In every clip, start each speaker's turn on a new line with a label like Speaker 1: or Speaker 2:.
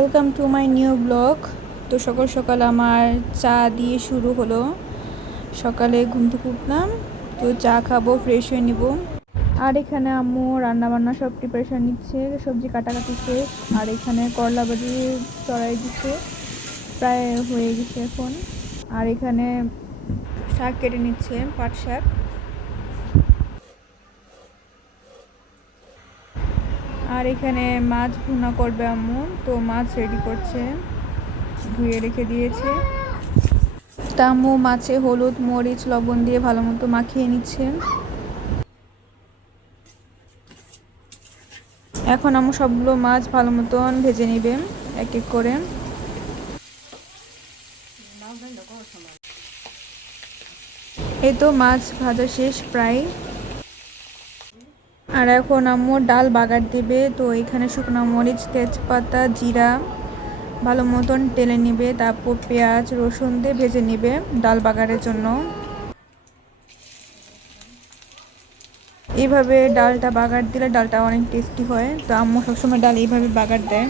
Speaker 1: Welcome to my new blog তো সকাল সকাল আমার চা দিয়ে শুরু হলো। সকালে ঘুম থেকে উঠলাম, তো চা খাব ফ্রেশ হয়ে নিব। আর এখানে আম্মু রান্না বান্না সব প্রিপারেশন নিচ্ছে, সবজি কাটাকাটি শেষ। আর এখানে করলা ভাজি চড়াই দিচ্ছে, প্রায় হয়ে গেছে এখন। আর এখানে শাক কেটে নিচ্ছে, পাট শাক। আর এখানে মাছ ভুনা করবে আম্মু। তো মাছ রেডি করছে। ধুয়ে রেখে দিয়েছে। তা আম্মু মাছে হলুদ, মরিচ, লবণ দিয়ে ভালো মতো মাখিয়ে নিচ্ছে। এখন আম্মু সবগুলো মাছ ভালো মতন ভেজে নেবে, এক এক করে। এই তো মাছ ভাজা শেষ প্রায়। আর এখন আম্মু ডাল বাগার দেবে, তো এখানে শুকনো মরিচ, তেজপাতা, জিরা ভালো মতন টেলে নেবে, তারপর পেঁয়াজ, রসুন দিয়ে ভেজে নেবে ডাল বাগারের জন্য। এইভাবে ডালটা বাগার দিলে ডালটা অনেক টেস্টি হয়, তো আম্মু সবসময় ডাল এইভাবে বাগার দেয়।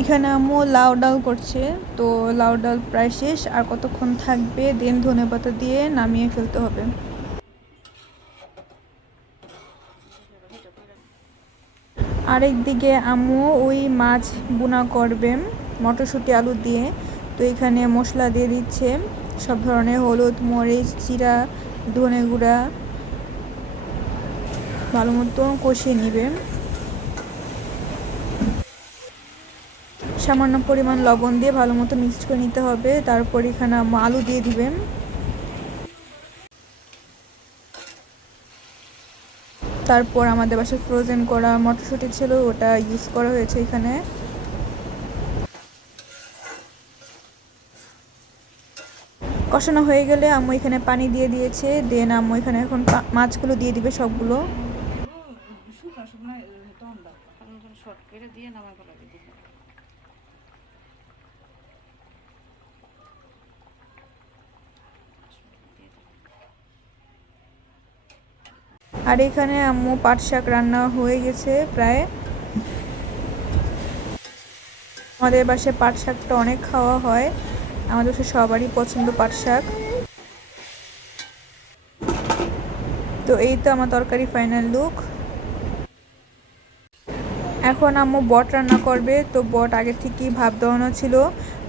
Speaker 1: এখানে আম্মু লাউ ডাল করছে, তো লাউ ডাল প্রায় শেষ, আর কতক্ষণ থাকবে দেন ধনে পাতা দিয়ে নামিয়ে ফেলতে হবে। আরেক দিকে আম্মু ওই মাছ বোনা করবে, মটরশুঁটি আলু দিয়ে, তো এখানে মশলা দিয়ে দিচ্ছে, সব ধরনের হলুদ, মরিচ, জিরা, ধনে গুঁড়া, ভালো মতো কষিয়ে নেবে। সামান্য পরিমাণ লবণ দিয়ে ভালো মতো মিক্সড করে নিতে হবে। তারপর এখানে আলু দিয়ে দিবেন। তারপর আমাদের বাসায় ফ্রোজেন করা মটরশুঁটি ছিল, ওটা ইউজ করা হয়েছে এখানে। কষানো হয়ে গেলে আম্মু এখানে পানি দিয়ে দিয়েছে। দেন আম্মু এখানে এখন মাছগুলো দিয়ে দিবে সবগুলো।
Speaker 2: দিয়ে
Speaker 1: আর এখানে আম্মু পাট শাক রান্না হয়ে গেছে প্রায়। আমাদের বাসায় পাট শাকটা অনেক খাওয়া হয়। আমাদের বাসায় সবারই পছন্দ পাট শাক। তো এই তো আমার তরকারি ফাইনাল লুক এখন আম্মু বট রান্না করবে, তো বট আগে থেকেই ভাব দেওয়ানো ছিল।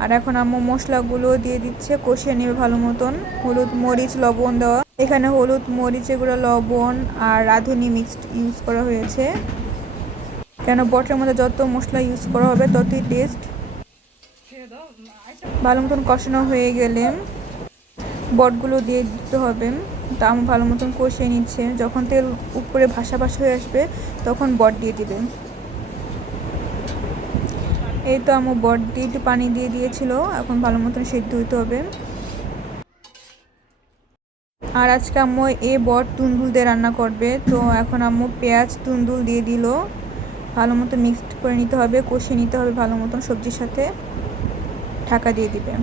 Speaker 1: আর এখন আম্মু মশলাগুলো দিয়ে দিচ্ছে, কষিয়ে নেবে ভালো মতন। হলুদ, মরিচ, লবণ দেওয়া। এখানে হলুদ, মরিচ, এগুলো লবণ আর রাঁধুনি মিক্সড ইউজ করা হয়েছে। কেন বটের মধ্যে যত মশলা ইউজ করা হবে, ততই টেস্ট ভালো মতন কষানো হয়ে গেলে বটগুলো দিয়ে দিতে হবে। তা আমি ভালো মতন কষিয়ে নিচ্ছে। যখন তেল উপরে ভাসা ভাসা হয়ে আসবে, তখন বট দিয়ে দিবে। এই তো আমার বট দিয়ে একটু পানি দিয়ে দিয়েছিল। এখন ভালো মতন সেদ্ধ হইতে হবে। আর আজকে আম্মু এ বট তুন্দুল দিয়ে রান্না করবে। তো এখন আম্মু পেঁয়াজ তুন্দুল দিয়ে দিল। ভালো মতো মিক্সড করে নিতে হবে, কষিয়ে নিতে হবে ভালো মতন সবজির সাথে। ঢাকা দিয়ে দিবে।